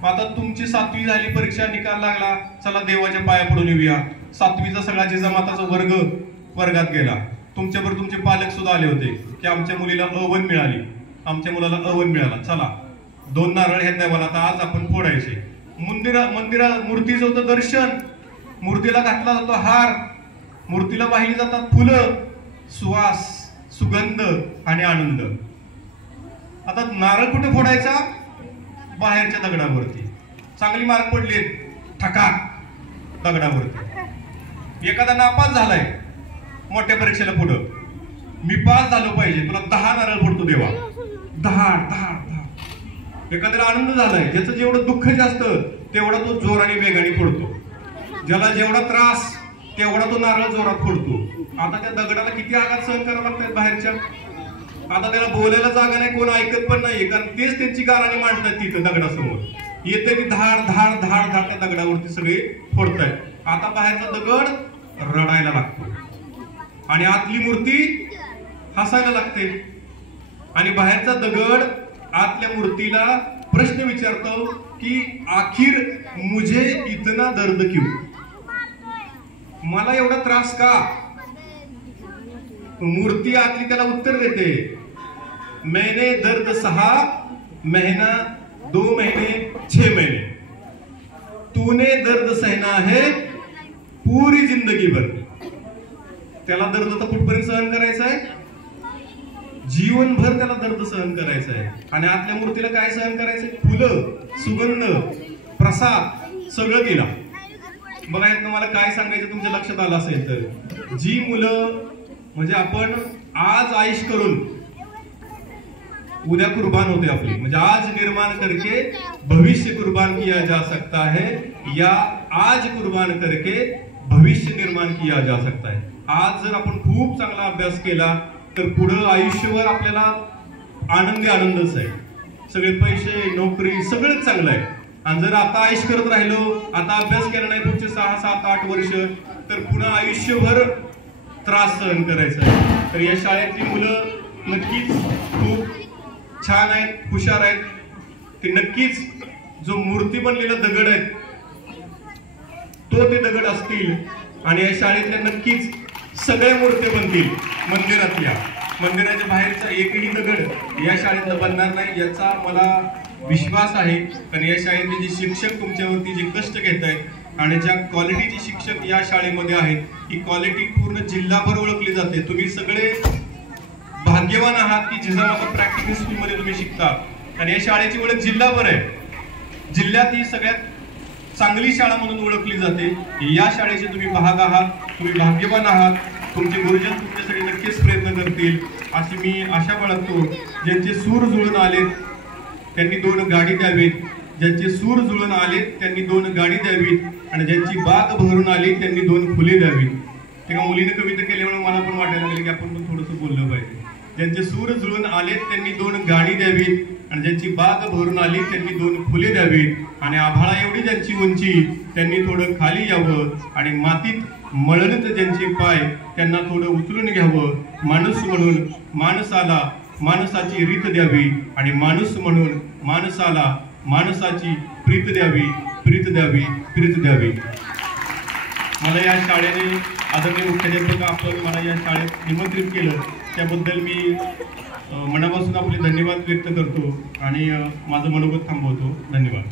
आता तुमची 7वी झाली, परीक्षा निकाल लागला, चला देवाच्या पाया पडून येऊया. 7वीचा सगळा जिजामाताचा वर्ग वर्गात गेला. तुमच्याबरोबर तुमचे पालक सुद्धा आले होते की आमच्या मुलीला अ1 मिळाली, आमच्या मुलाला अ1 मिळाला, चला 2 नारळ आहेत नाही मला, आता आज आपण फोडायचे. मंदिरा मूर्तीचं होतं दर्शन. मूर्तीला घातला जातो हार. मूर्तीला वाहिली जातात फुलं, सुवास, सुगंध आणि आनंद. आता नारळ कुठे फोडायचा? बाहेरच्या दगडावरती. चांगली मार्क पडले ठकाक दगडावरती. एखादा नापास झालाय मोठ्या परीक्षेला, पुढं मी पास झालो पाहिजे, तुला 10 नारळ फोडतो देवा. 10. एखाद्याला आनंद झालाय, ज्याचं जेवढं दुःख जास्त तेवढा तो जोराने वेगाने फोडतो. ज्याला जेवढा त्रास तेवढा तो नारळ जोरात फोडतो. आता त्या दगडाला किती आघात सहन करावं लागतात बाहेरच्या. आता त्याला बोलायला जागा नाही, कोण ऐकत पण नाहीये, कारण तेच त्यांची गाणी मांडतात तिथं दगडासमोर. येतं की धाड धाड धाड धाड त्या दगडावरती सगळे फोडतायत. आता बाहेरचा दगड रडायला लागतो आणि आतली मूर्ती हसायला लागते. आणि बाहेरचा दगड आतल्या मूर्तीला प्रश्न विचारतो की आखिर मुझे इतना दर्द क्यों? मला एवढा त्रास का? मूर्ती आतली त्याला उत्तर देते, मैंने दर्द सहा महीना 2 महीने 6 महीने, तूने दर्द सहना है पुरी जिंदगीभर त्याला दर्द तर कुठपर्यंत सहन करायचा आहे, जीवनभर त्याला दर्द सहन करायचा आहे. आणि आतल्या मूर्तीला काय सहन करायचंय, फुलं, सुगंध, प्रसाद सगळं दिला. बघा यातनं मला काय सांगायचं तुमच्या लक्षात आलं असेल तर, जी मुलं म्हणजे आपण आज आईश करून उद्या कुर्बान होते आपली, म्हणजे आज निर्माण करके भविष्य कुर्बान किया जा सकता है, या आज कुर्बान करके भविष्य निर्माण किया जा सकता है. आज जर आपण खूप चांगला अभ्यास केला तर पुढं आयुष्यभर आपल्याला आनंदच आहे. सगळे पैसे, नोकरी सगळंच चांगलं आहे. आणि जर आता आयुष करत राहिलो, आता अभ्यास केला नाही पुढचे 6, 7, 8 वर्ष, तर पुन्हा आयुष्यभर त्रास सहन करायचा आहे. तर या शाळेतली मुलं नक्कीच खूप छान आहेत, हुशार आहेत. ते नक्कीच जो मूर्ती बनलेला दगड आहे तो ते दगड असतील. आणि या शाळेतल्या नक्कीच सगळ्या मूर्ती बनतील. मंदिराच्या बाहेरचा एकही दगड या शाळेतला बनणार नाही याचा मला विश्वास आहे. कारण या शाळेतले जे शिक्षक तुमच्यावरती जे कष्ट घेत आहेत आणि ज्या क्वालिटीचे शिक्षक या शाळेमध्ये आहेत, ही क्वालिटी पूर्ण जिल्हाभर ओळखली जाते. तुम्ही सगळे भाग्यवान आहात की जिजामाता प्रॅक्टिकल स्कूलमध्ये तुम्ही शिकता. आणि या शाळेची ओळख जिल्हाभर आहे. जिल्ह्यात ही सगळ्यात चांगली शाळा म्हणून ओळखली जाते. या शाळेचे तुम्ही भाग आहात, तुम्ही भाग्यवान आहात. तुमचे गुरुजन तुमच्यासाठी नक्कीच प्रयत्न करतील अशी मी आशा बाळगतो. ज्यांचे सूर जुळून आलेत त्यांनी 2 गाडी द्यावीत, ज्यांचे सूर जुळून आलेत त्यांनी 2 गाडी द्यावीत, आणि ज्यांची बाग भरून आली त्यांनी 2 फुले द्यावीत. एका मुलीने कविता केल्यामुळे मला पण वाटायला लागले की आपण पण थोडंसं बोललं पाहिजे. ज्यांचे सूर जुळून आलेत त्यांनी 2 गाडी द्यावीत, आणि ज्यांची बाग भरून आली त्यांनी 2 फुले द्यावीत, आणि आभाळा एवढी ज्यांची उंची त्यांनी थोडं खाली यावं, आणि मातीत मळणीत ज्यांचे पाय त्यांना थोडं उचलून घ्यावं. माणूस म्हणून माणसाला माणसाची रीत द्यावी, आणि माणूस म्हणून माणसाला माणसाची प्रीत द्यावी, प्रीत द्यावी, प्रीत द्यावी. मला या शाळेने आदरणीय मुख्याध्यापक आपण मला या शाळेत निमंत्रित केलं त्याबद्दल मी मनापासून आपले धन्यवाद व्यक्त करतो आणि माझं मनोगत थांबवतो. धन्यवाद.